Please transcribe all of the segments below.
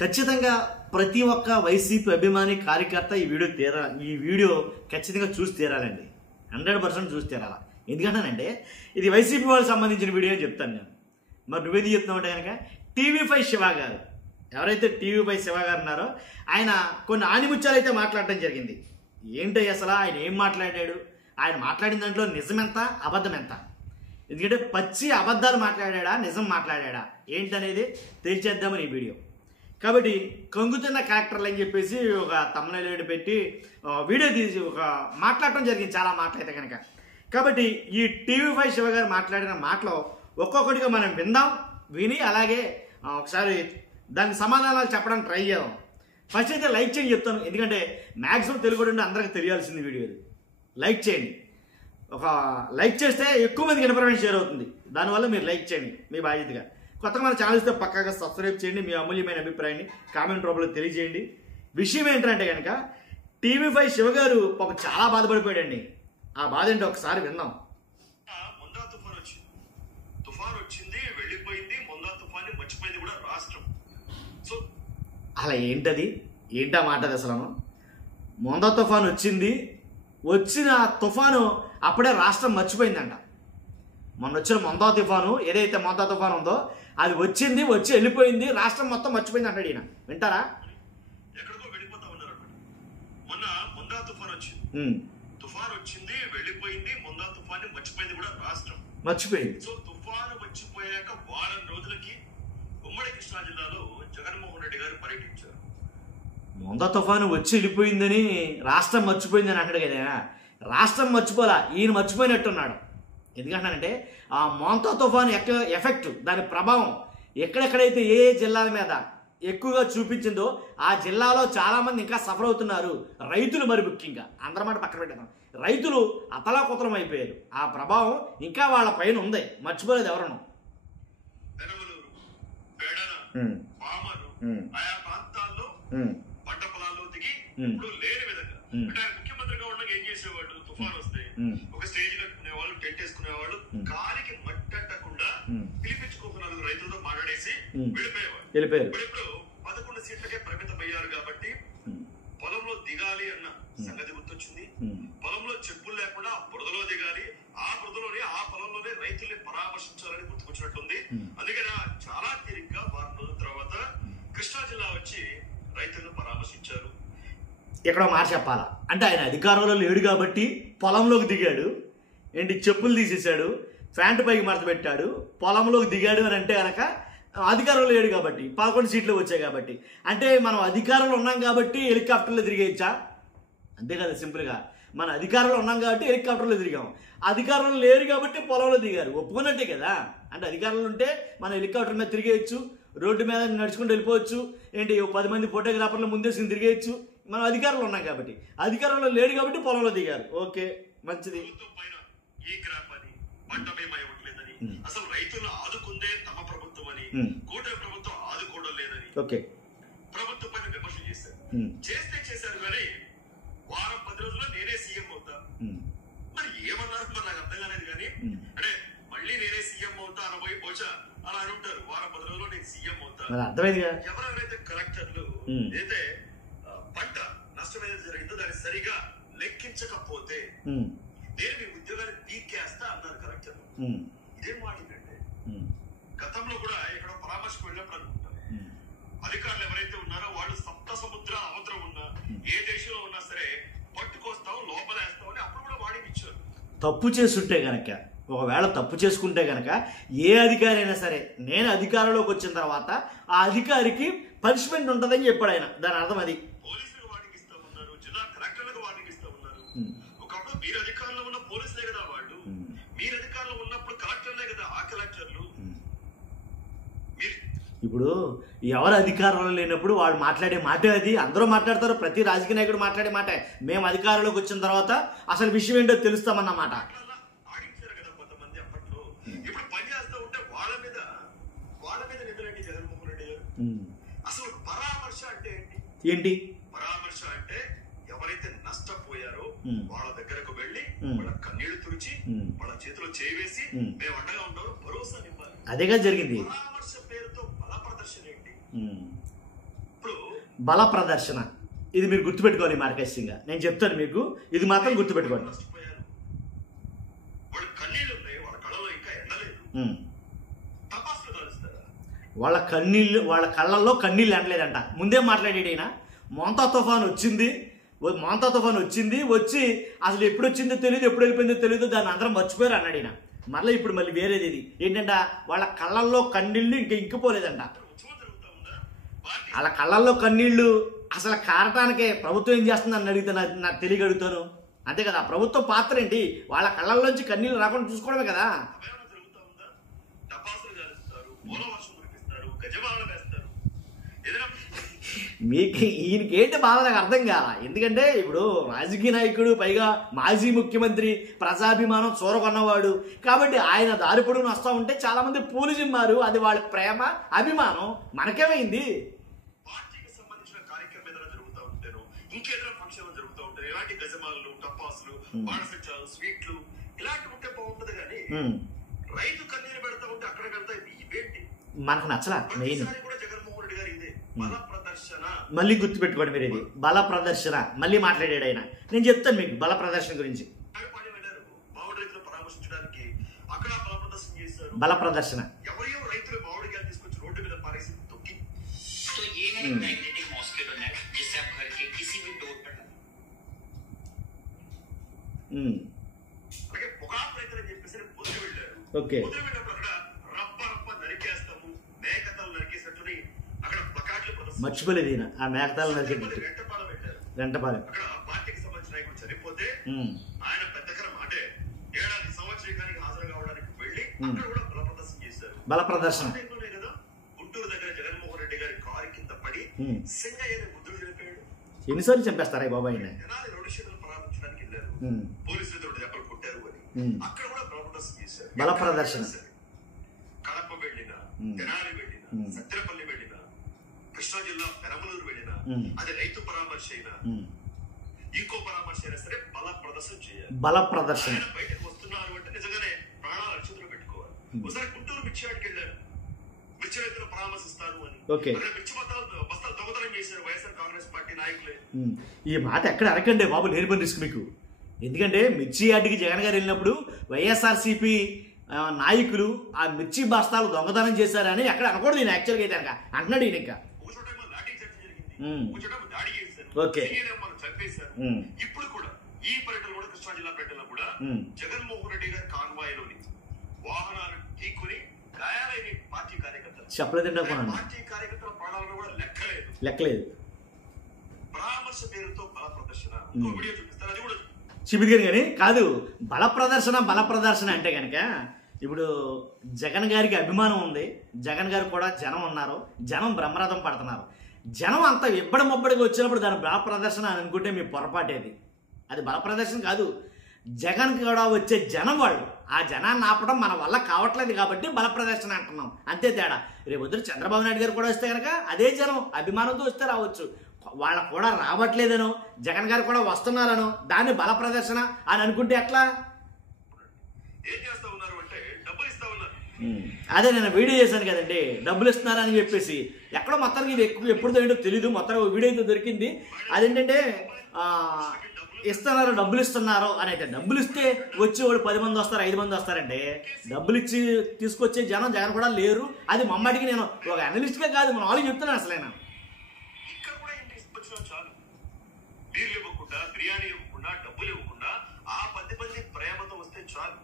ఖచ్చితంగా ప్రతి ఒక్క వైసీపీ అభిమాని కార్యకర్త ఈ వీడియో ఖచ్చితంగా చూసి తీరాలండి. 100% చూసి తీరాల. ఎందుకంటానంటే ఇది వైసీపీ వాళ్ళకి సంబంధించిన వీడియో అని చెప్తాను నేను. మరి నువ్వేది చెప్తున్నావు అంటే కనుక TV5 శివ గారు, ఎవరైతే TV5 శివ గారు ఉన్నారో ఆయన కొన్ని ఆనిముత్యాలు అయితే మాట్లాడటం జరిగింది. ఏంటో అసలు ఆయన ఏం మాట్లాడాడు, ఆయన మాట్లాడిన దాంట్లో నిజమెంత అబద్ధం ఎంత, ఎందుకంటే పచ్చి అబద్ధాలు మాట్లాడా నిజం మాట్లాడా ఏంటనేది తేల్చేద్దామని ఈ వీడియో. కాబట్టి కంగుతున్న క్యారెక్టర్లు అని చెప్పేసి ఒక తమ్ముళ్ళు పెట్టి వీడియో తీసి ఒక మాట్లాడటం జరిగింది, చాలా మాటలైతే కనుక. కాబట్టి ఈ TV5 శివ గారు మాట్లాడిన మాటలో ఒక్కొక్కటిగా మనం విని అలాగే ఒకసారి దానికి సమాధానాలు చెప్పడానికి ట్రై చేద్దాం. ఫస్ట్ అయితే లైక్ చేయండి చెప్తాను, ఎందుకంటే మ్యాక్సిమం తెలుగు నుండి అందరికీ తెలియాల్సింది వీడియో ఇది. లైక్ చేయండి, ఒక లైక్ చేస్తే ఎక్కువ మందికి ఇన్ఫర్మేషన్ షేర్ అవుతుంది. దానివల్ల మీరు లైక్ చేయండి మీ బాధ్యతగా. కొత్తగా మన ఛానల్ ఇస్తే పక్కాగా సబ్స్క్రైబ్ చేయండి. మీ అమూల్యమైన అభిప్రాయాన్ని కామెంట్ రూపంలో తెలియజేయండి. విషయం ఏంటంటే కనుక TV5 శివ గారు పాపం చాలా బాధపడిపోయాడండి. ఆ బాధ ఏంటో ఒకసారి విందాం. మొందా తుఫాన్ వచ్చింది, వెళ్ళిపోయింది. మొందా తుఫాన్ని మర్చిపోయింది కూడా రాష్ట్రం. సో అలా ఏంటా మాట అసలు. మొందా తుఫాన్ వచ్చిన తుఫాను అప్పుడే రాష్ట్రం మర్చిపోయిందంట. మొన్న వచ్చిన మొందా తుఫాను, ఏదైతే మొందా తుఫాను ఉందో అది వచ్చి వెళ్ళిపోయింది, రాష్ట్రం మొత్తం మర్చిపోయింది అంటాడు ఈయన. వింటారా? ఎక్కడికో వెళ్ళిపోతా ఉన్నారు అన్నమాట. మొన్న మొందా తుఫాన్ వచ్చింది, వెళ్ళిపోయింది. మొందా తుఫాన్ని మర్చిపోయింది కూడా రాష్ట్రం. మర్చిపోయింది. సో తుఫాను వచ్చిపోయాక వారం రోజులకి ఉమ్మడి కృష్ణా జిల్లాలో జగన్మోహన్ రెడ్డి గారు పర్యటించారు. మొందా తుఫాను వచ్చి వెళ్ళిపోయిందని రాష్ట్రం మర్చిపోయిందని అంటాడు కదా. రాష్ట్రం మర్చిపోలా, ఈయన మర్చిపోయినట్టున్నాడు. ఎందుకంటానంటే ఆ మొందా తుఫాను ఎఫెక్ట్, దాని ప్రభావం ఎక్కడెక్కడైతే ఏ జిల్లాల మీద ఎక్కువగా చూపించిందో ఆ జిల్లాలో చాలామంది ఇంకా సఫర్ అవుతున్నారు. రైతులు మరి ముఖ్యంగా, అందరి మాట పక్కన పెట్టేద్దాం, రైతులు అతలాకుతలం అయిపోయారు. ఆ ప్రభావం ఇంకా వాళ్ళ పైన ఉంది, మర్చిపోలేదు ఎవరను. ఆయా ప్రాంతాల్లో పంట పొలాల్లో దిగి ఇప్పుడు లేని విధంగా, అంటే ఆయన ముఖ్యమంత్రిగా ఉండగా ఏం చేసేవాడు, తుఫాన్ వస్తే ఒక స్టేజ్ కట్టుకునేవాళ్ళు, టెంట్ వేసుకునేవాళ్ళు, కాలికి మట్టకుండా పిలిపించుకోకున్నారు, రైతులతో మాట్లాడేసి వెళ్ళిపోయేవాడు. ఇప్పుడు 11 సీట్లకే పరిమితం అయ్యారు కాబట్టి పొలంలో దిగాలి అన్న సంగతి గుర్తొచ్చింది. పొలంలో చెప్పులు లేకుండా బురదలో దిగాలి, ఆ బురదలోనే ఆ పొలంలోనే రైతుల్ని పరామర్శించాలని గుర్తుకొచ్చినట్టుంది. అందుకని చాలా తీరిగ్గా వారం రోజుల తర్వాత కృష్ణా జిల్లా వచ్చి రైతులను పరామర్శించారు. ఇక్కడ మాట చెప్పాలా అంటే ఆయన అధికారంలో లేడు కాబట్టి పొలంలోకి దిగాడు, చెప్పులు తీసేశాడు, ప్యాంటు పైకి మడత పెట్టాడు, పొలంలోకి దిగాడు అని అంటే కనుక అధికారంలో లేడు కాబట్టి 11 సీట్లు వచ్చాయి కాబట్టి. అంటే మనం అధికారంలో ఉన్నాం కాబట్టి హెలికాప్టర్లో తిరిగేయచ్చా? అంతే కదా సింపుల్గా. మన అధికారంలో ఉన్నాం కాబట్టి హెలికాప్టర్లో తిరిగాం, అధికారంలో లేరు కాబట్టి పొలంలో దిగారు, ఒప్పుకున్నట్టే కదా. అంటే అధికారంలో ఉంటే మనం హెలికాప్టర్ మీద తిరిగేయచ్చు, రోడ్డు మీద నడుచుకుంటూ వెళ్ళిపోవచ్చు, 10 మంది ఫోటోగ్రాఫర్లు ముందేసుకుని తిరిగేయచ్చు. మనం అధికారంలో ఉన్నాం కాబట్టి. అధికారంలో లేడు కాబట్టి పొలంలో దిగారు. ఓకే, మంచిది. అసలు రైతులను ఆదుకుందే తమ ప్రభుత్వం అని, కూటమి ప్రభుత్వం ఆదుకోవడం లేదని ప్రభుత్వం పైన విమర్శలు చేశారు. కానీ వారం 10 రోజుల్లో నేనే సీఎం అవుతా మరి ఏమన్నారు మరి నాకు అర్థం కాలేదు. కానీ అంటే మళ్ళీ నేనే సీఎం అవుతా అనబోయి బహుశా అలా అనుంటారు. వారం 10 రోజుల్లో నేను సీఎం అవుతా. ఎవరెవరైతే కలెక్టర్లు అయితే పంట నష్టం ఏదైతే జరిగిందో దాన్ని సరిగా లెక్కించకపోతే నేను మీ ఉద్యోగాన్ని పీకేస్తా అన్నారు కలెక్టర్లు. ఇదేం మాటిందంటే గతంలో కూడా ఇక్కడ పరామర్శకు వెళ్ళినప్పుడు అనుకుంటారు, అధికారులు ఎవరైతే ఉన్నారో వాళ్ళు సప్త సముద్రాల అవతరం ఉన్నా ఏ దేశంలో ఉన్నా సరే పట్టుకొస్తాం, లోపలేస్తాం అని అప్పుడు కూడా వాడికి ఇచ్చారు. తప్పు చేస్తుంటే గనక, ఒకవేళ తప్పు చేసుకుంటే గనక ఏ అధికారి అయినా సరే నేను అధికారంలోకి వచ్చిన తర్వాత ఆ అధికారికి పనిష్మెంట్ ఉంటుందని చెప్పాడు ఆయన. దాని అర్థం అది. పోలీసులకు వాటికి ఇస్తా ఉన్నారు, జిల్లా కలెక్టర్లకు వాటికి ఇస్తా ఉన్నారు. ఒకప్పుడు మీరు అధికారంలో ఉన్న పోలీసులే కదా వాళ్ళు, మీరు అధికారంలో ఉన్నప్పుడు కలెక్టర్లే కదా ఆ కలెక్టర్లు. ఇప్పుడు ఎవరు అధికారంలో లేనప్పుడు వాళ్ళు మాట్లాడే మాటే అది. అందరూ మాట్లాడతారు, ప్రతి రాజకీయ నాయకుడు మాట్లాడే మాట మేము అధికారంలోకి వచ్చిన తర్వాత అసలు విషయం ఏంటో తెలుస్తామన్నమాట. ఆడించారు కదా కొంతమంది అప్పట్లో. ఇప్పుడు పని చేస్తూ ఉంటే వాళ్ళ మీద నిద్రండి జగన్మోహన్ రెడ్డి గారు. అసలు పరామర్శ అంటే ఏంటి? పరామర్శ అంటే ఎవరైతే నష్టపోయారో వాళ్ళ దగ్గరకు వెళ్ళి వాళ్ళ కన్నీళ్లు తుడిచి వాళ్ళ చేతిలో చేవేసి మేము అండగా ఉంటాం భరోసా ఇవ్వాలి. అదేగా జరిగింది. పరామర్శ పేరుతో బల ప్రదర్శన ఏంటి? బల ప్రదర్శన, ఇది మీరు గుర్తుపెట్టుకోవాలి మార్కెసింగ్గా. నేను చెప్తాను మీకు, ఇది మాత్రం గుర్తుపెట్టుకోండి. నష్టపోయారు. వాళ్ళ కన్నీళ్ళు ఉన్నాయి, వాళ్ళ కళ్ళలో ఇంకా ఎండలేదు. తపాసులు కాలుస్తారా? వాళ్ళ కళ్ళల్లో కన్నీళ్ళు ఎండలేదంట. ముందే మాట్లాడాడు ఆయన. మోంతా తుఫాన్ వచ్చింది, వచ్చి అసలు ఎప్పుడు వచ్చిందో తెలియదు, ఎప్పుడు వెళ్ళిపోయిందో తెలియదు, దాన్ని అందరం మర్చిపోయారు అన్నాడు ఈయన. మళ్ళీ వేరేది ఇది ఏంటంట, వాళ్ళ కళ్ళల్లో కన్నీళ్ళు ఇంకా ఇంకిపోలేదంట. వాళ్ళ కళ్ళల్లో కన్నీళ్లు అసలు కారటానికే ప్రభుత్వం ఏం చేస్తుందని అడిగితే నాకు తెలియగలుగుతాను. అంతే కదా, ప్రభుత్వం పాత్ర ఏంటి? వాళ్ళ కళ్ళల్లోంచి కన్నీళ్ళు రాకుండా చూసుకోవడమే కదా. మీకు ఈయనకి ఏంటి బాధ నాకు అర్థం కాల. ఎందుకంటే ఇప్పుడు రాజకీయ నాయకుడు, పైగా మాజీ ముఖ్యమంత్రి, ప్రజాభిమానం చూరగొన్నవాడు కాబట్టి ఆయన దారి పొడుగున వస్తూ ఉంటే చాలా మంది పూలు జిమ్మారు. అది వాళ్ళ ప్రేమ, అభిమానం. మనకేమైంది? పార్టీకి సంబంధించిన కార్యక్రమం ఏదైనా జరుగుతూ ఉంటారు, ఇంకేదైనా ఫంక్షన్ జరుగుతూ ఉంటారు, ఇలాంటి గజమాలు, టపాసులు, బాణసంచాలు, స్వీట్లు ఇలాంటి ఉంటే బాగుంటది. కానీ రైతు కన్నీరు పెడతా ఉంటే అక్కడికి వెళ్తా ఇవేంటి మనకు నచ్చలా. మెయిన్ కూడా జగన్మోహన్ రెడ్డి గారు ఇదే బల ప్రదర్శన. మళ్ళీ గుర్తుపెట్టుకోండి మీరు, ఇది బల ప్రదర్శన. మళ్ళీ మాట్లాడాడు ఆయన. నేను చెప్తాను మీకు బల ప్రదర్శన గురించి. మామిడి రైతులు పరామర్శించడానికి అక్కడ బల ప్రదర్శన చేశారు. బల ప్రదర్శన ఎవరెవరు రైతులు మామిడికాయలు తీసుకొచ్చి రోడ్డు మీద పారేసి తొక్కి. అలాగే పొగాకు రైతులు అని చెప్పేసి పొద్దు వెళ్ళారు. పొద్దు వెళ్ళినప్పుడు అక్కడ రప్ప నరికేస్తాము, మేకతలు నరికేసినట్టుని అక్కడ ప్లకార్డులు ప్రదర్శన. మర్చిపోలేదు ఈయన ఆ మేకతాలు నరికేట్టు. వెంటపాలెం అక్కడ పార్టీకి సంబంధించిన నాయకుడు చనిపోతే ఆయన పెద్దకరం అంటే ఏడాది సంవత్సరానికి హాజరు కావడానికి వెళ్ళి అక్కడ కూడా బల ప్రదర్శన చేశారు. బల ప్రదర్శన కదా, గుంటూరు దగ్గర జగన్మోహన్ రెడ్డి గారి కారు కింద పడి సింగయ్య బుద్ధుడు చనిపోయాడు. ఎన్నిసార్లు చంపేస్తారా బాబా ఆయన? జనాలు రెండు చేతులు ప్రారంభించడానికి వెళ్ళారు, పోలీసులు తోటి దెబ్బలు కొట్టారు అని అక్కడ కూడా బల ప్రదర్శన చేశారు. బల ప్రదర్శన కడప వెళ్ళిన, తెనాలి వెళ్ళిన, సత్యపల్లి వెళ్ళిన, కృష్ణా జిల్లా పెనమలూరు వెళ్ళిన, అది రైతు పరామర్శ అయినా ఇంకో పరామర్శ అయినా సరే బల ప్రదర్శన చేయాలి. బల ప్రదర్శన బయటకు వస్తున్నారు అంటే నిజంగానే ప్రాణాలు అక్షతులు పెట్టుకోవాలి. ఒకసారి గుంటూరు మిర్చి ఆడికి వెళ్ళారు, మిర్చి రైతులు పరామర్శిస్తారు అని. మిర్చి బస్తాలు దొంగతనం చేశారు వైఎస్ఆర్ కాంగ్రెస్ పార్టీ నాయకులే. ఈ మాట ఎక్కడ అరకండి బాబు, లేని రిస్క్ మీకు. ఎందుకంటే మిర్చి యార్డుకి జగన్ గారు వెళ్ళినప్పుడు వైఎస్ఆర్సీపీ నాయకులు ఆ మిర్చి బస్తాలు దొంగతనం చేశారని ఎక్కడ అనకూడదు. నేను యాక్చువల్గా అయితే అంటున్నాడు ఈయన. ఇంకా ఇప్పుడు కూడా ఈ పర్యటన కూడా కృష్ణా జిల్లా పర్యటనలో కూడా జగన్మోహన్ రెడ్డి గారి కాన్వాయ్లోని వాహనాలు ఢీకొని గాయాలైన పార్టీ కార్యకర్తలు చెప్పలేదు. పార్టీ కార్యకర్తల ప్రాణాలను కూడా లెక్కలేదు. పరామర్శ పేరుతో బల ప్రదర్శన వీడియో చూపిస్తారు, అది కూడా చూపిద్దాను. కానీ కాదు, బల ప్రదర్శన అంటే కనుక ఇప్పుడు జగన్ గారికి అభిమానం ఉంది, జగన్ గారు కూడా జనం ఉన్నారు, జనం బ్రహ్మరథం పడుతున్నారు. జనం అంతా ఇబ్బడిమొబ్బడిగా వచ్చినప్పుడు దాని బల ప్రదర్శన అని అనుకుంటే మీ పొరపాటేది. అది బల ప్రదర్శన కాదు. జగన్ కూడా వచ్చే జనం వాళ్ళు, ఆ జనాన్ని ఆపడం మన వల్ల కావట్లేదు కాబట్టి బల ప్రదర్శన అంటున్నాం, అంతే తేడా. రేపు వద్దు చంద్రబాబు నాయుడు గారు కూడా వస్తే కనుక అదే జనం అభిమానంతో వస్తే రావచ్చు. వాళ్ళకు కూడా రావట్లేదనో, జగన్ గారు కూడా వస్తున్నారనో దాన్ని బల ప్రదర్శన అని అనుకుంటే ఎట్లా? అదే నేను వీడియో చేశాను కదండి, డబ్బులు ఇస్తున్నారని చెప్పేసి. ఎక్కడో మొత్తానికి ఇది ఎప్పుడుదో ఏంటో తెలీదు, మొత్తం వీడియో అయితే దొరికింది. అదేంటంటే ఇస్తున్నారు, డబ్బులు ఇస్తున్నారు అని. అయితే డబ్బులు ఇస్తే వచ్చి వాడు 10 మంది వస్తారు, 5 మంది వస్తారంటే డబ్బులు ఇచ్చి తీసుకొచ్చే జనం జగన్ కూడా లేరు. అది మమ్మడికి నేను ఒక అనలిస్ట్గా కాదు, మన వాళ్ళకి చెప్తున్నాను. అసలైనా బీర్లు ఇవ్వకుండా, బిర్యానీ ఇవ్వకుండా, డబ్బులు ఇవ్వకుండా ఆ 10 మంది ప్రేమతో వస్తే చాలు.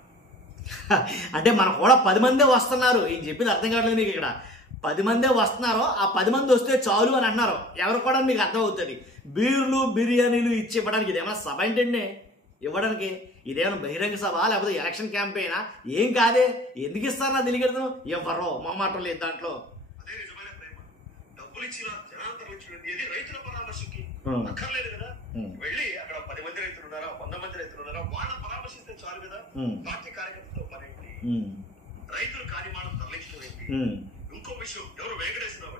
అంటే మనం కూడా 10 మందే వస్తున్నారు. ఏం చెప్పింది అర్థం కావట్లేదు మీకు. ఇక్కడ 10 మందే వస్తున్నారో ఆ 10 మంది వస్తే చాలు అని అన్నారు. ఎవరు కూడా మీకు అర్థం అవుతుంది. బీర్లు బిర్యానీలు ఇచ్చి ఇవ్వడానికి ఇదేమైనా సభ ఏంటండి ఇవ్వడానికి? ఇదేమైనా బహిరంగ సభ లేకపోతే ఎలక్షన్ క్యాంపెయినా? ఏం కాదే. ఎందుకు ఇస్తారు నా తెలియదు. ఎవరో మా మాట లేదు దాంట్లో. అదే నిజమైన ప్రేమ. డబ్బులు ఇచ్చి జనాలు తరలించండి, ఇది రైతుల పరామర్శకి అక్కర్లేదు కదా. వెళ్ళి అక్కడ 10 మంది రైతులు ఉన్నారా, 100 మంది రైతులు ఉన్నారా, వాళ్ళ పరామర్శిస్తే చాలు కదా. పార్టీ కార్యకర్తలతో పనేంటి, రైతులు కాని మాట తరలించడం ఏంటి? ఇంకో విషయం, ఎవరు వెంకటేశ్వరరావు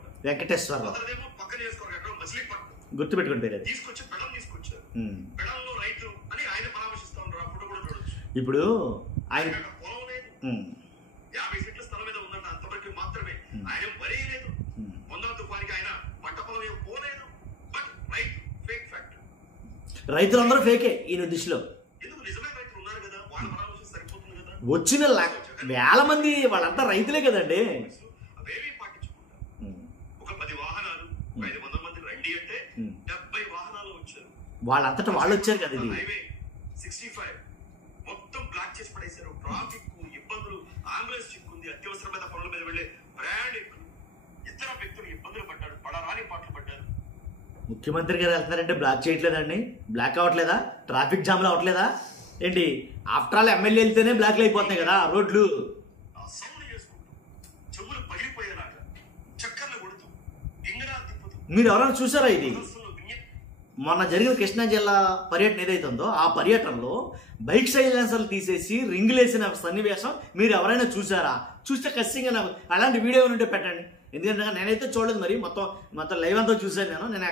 పక్క నియోజకవర్గం ఎక్కడ మచిలీపట్నం గుర్తుపెట్టుకుంటే తీసుకొచ్చి పెడం తీసుకొచ్చారు. పెడంలో రైతు అని ఆయన పరామర్శిస్తా ఉన్నారు. అప్పుడు కూడా చూడొచ్చు. ఇప్పుడు ఆయన పొలం లేదు, 50 సెంట్ల స్థలం మీద ఉందంట, అంతవరకు మాత్రమే. ఆయన వరి లేదు, 100 తుఫానికి ఆయన పంట పొలం ఏం పోలేదు. రైతులందరూ ఫేకే ఈయన దృష్టిలో. ఎందుకు నిజమైన రైతులు ఉన్నారు కదా, వాళ్ళ పరామర్శం సరిపోతుంది కదా. వచ్చిన వేల మంది వాళ్ళంతా రైతులే కదండి. అవేమీ పట్టించుకుంటారు. ఒక 10 వాహనాలు 500 మంది రండి అంటే 70 వాహనాలు వచ్చారు. వాళ్ళంతటా వాళ్ళు వచ్చారు కదా. ఇది హైవే 65 మొత్తం బ్లాక్ చేసి పడేశారు. ట్రాఫిక్ ఇబ్బందులు, అంబులెన్స్ చిక్కుంది, అత్యవసరమైన పనుల మీద వెళ్లే ప్రయాణికులు, ఇతర వ్యక్తులు ఇబ్బందులు పడ్డారు, పడరాని పాటలు పడ్డారు. ముఖ్యమంత్రి గారు వెళ్తున్నారంటే బ్లాక్ చేయట్లేదండి? బ్లాక్ అవ్వట్లేదా? ట్రాఫిక్ జామ్లు అవ్వట్లేదా ఏంటి? ఆఫ్టర్ ఆల్ ఎమ్మెల్యే వెళ్తేనే బ్లాక్లు అయిపోతున్నాయి కదా రోడ్లు. సౌండ్ చేసుకుంటూ, చెవులు పగిలిపోయేలాగా చక్కర్లు కొడుతూ, గింగరాలు తిప్పుతూ. మీరు ఎవరైనా చూసారా ఇది? మొన్న జరిగిన కృష్ణా జిల్లా పర్యటన ఏదైతే ఉందో ఆ పర్యటనలో బైక్ సైలెన్సర్లు తీసేసి రింగులేసిన సన్నివేశం మీరు ఎవరైనా చూసారా? చూస్తే ఖచ్చితంగా నాకు అలాంటి వీడియో ఉంటే పెట్టండి. ఎందుకంటే నేనైతే చూడలేదు, మరి మొత్తం లైవ్ అంతా చూసాను. నేను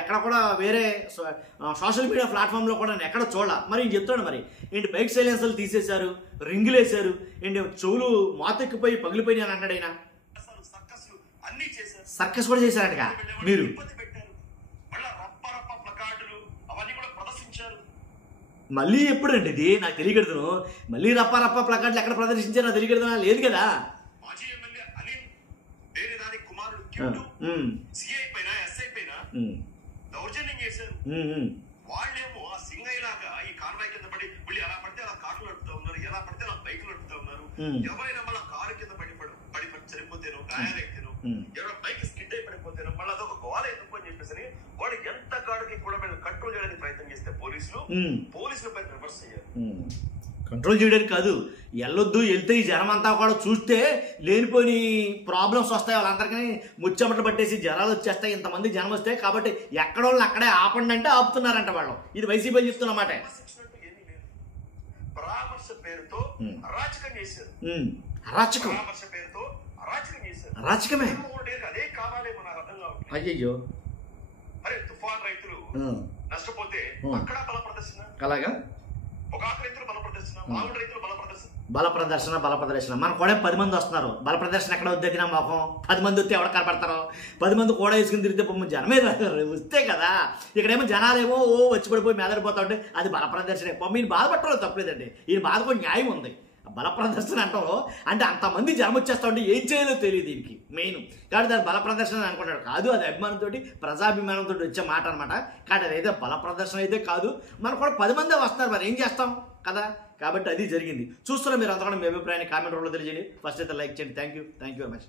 ఎక్కడ కూడా వేరే సోషల్ మీడియా ప్లాట్ఫామ్లో కూడా నేను ఎక్కడ చూడాల. మరి చెప్తాడు మరి ఏంటి బైక్ సైలెన్సర్లు తీసేశారు, రింగులేశారు, ఏంటి చెవులు మాతెక్కిపోయి పగిలిపోయినాయి అని అంటాడు ఆయన. సర్కస్ కూడా చేశారట మీరు. మళ్ళీ ఎప్పుడండి ఇది? నాకు తెలియకడుతును. మళ్ళీ రప్ప ప్లకార్డులు ఎక్కడ ప్రదర్శించారు నాకు తెలియకడుతున్నా లేదు కదా. మాజీ ఎమ్మెల్యే అనిల్ వేరే దాని కుమారుడు కిట్టు సిఐ పైన ఎస్ఐ పైన దౌర్జన్యం చేశారు. వాళ్ళేమో ఆ సింగయ్య లాగా ఈ కాన్వాయ్ కింద పడి వీళ్ళు ఎలా పడితే అలా కార్లు నడుపుతా ఉన్నారు, ఎలా పడితే అలా బైకులు నడుపుతా ఉన్నారు. ఎవరైనా మళ్ళీ కారు కింద పడి చనిపోతేనో, గాయాలైతేనో, ఎవరైనా బైక్ స్కిడ్ అయి పడిపోతేనో మళ్ళీ అదొక గోల ఎందుకు అని చెప్పేసి వాడు ఎంత కాడికి కూడా మేము కంట్రోల్ చేయడానికి ప్రయత్నం చేస్తే పోలీసుల పైన రివర్స్ అయ్యారు. కంట్రోల్ చేయడానికి కాదు, వెళ్ళొద్దు, వెళ్తే ఈ జనం అంతా కూడా చూస్తే లేనిపోని ప్రాబ్లమ్స్ వస్తాయి, వాళ్ళందరికీ ముచ్చమట్లు పట్టేసి జ్వరాలు వచ్చేస్తాయి, ఇంతమంది జనం వస్తాయి కాబట్టి ఎక్కడోళ్ళు అక్కడే ఆపండి అంటే ఆపుతున్నారంట వాళ్ళు. ఇది వైసీపీ చెప్తున్నమాట. పరామర్శ పేరుతో అరాచకం చేశారు. అరాచకం, పరామర్శ పేరుతో అరాచకం చేశారు. అరాచకమే. అదే కావాలేమో నాకు అర్థం కావట్లేదు. అయ్యయ్యో, అరే తుఫాన్ రైతులు నష్టపోతే అక్కడ బల ప్రదర్శన, అలాగా పొగాకు రైతులు బల ప్రదర్శన, మామిడి రైతులు బల ప్రదర్శన. మన కూడా 10 మంది వస్తున్నారు. బల ప్రదర్శన ఎక్కడ వద్దు నా మొహం? 10 మంది వస్తే ఎవడ కనపడతారో? 10 మంది కూడా వేసుకుని తిరిగితే జనమే వస్తే కదా. ఇక్కడేమో జనాలేమో వచ్చి పడిపోయి మెదడిపోతా ఉంటే అది బల ప్రదర్శనే. మీరు బాధపడటంలో తప్పలేదండి, ఈయన బాధకు న్యాయం ఉంది. బల ప్రదర్శన అంటావు అంటే అంతమంది జనం వచ్చేస్తా ఉంటే ఏం చేయాలో తెలియదు దీనికి మెయిన్. కాబట్టి దాని బల ప్రదర్శన అనుకుంటాడు కాదు, అది అభిమానంతో ప్రజాభిమానంతో వచ్చే మాట అనమాట. కాబట్టి అదైతే బల ప్రదర్శన అయితే కాదు. మనకు కూడా 10 మందే వస్తున్నారు, మరి ఏం చేస్తాం కదా. కాబట్టి అది జరిగింది. చూస్తున్నా మీరు అంతకన్నా మీ అభిప్రాయాన్ని కామెంట్ రూపంలో తెలియజేయండి. ఫస్ట్ అయితే లైక్ చేయండి. Thank you very much.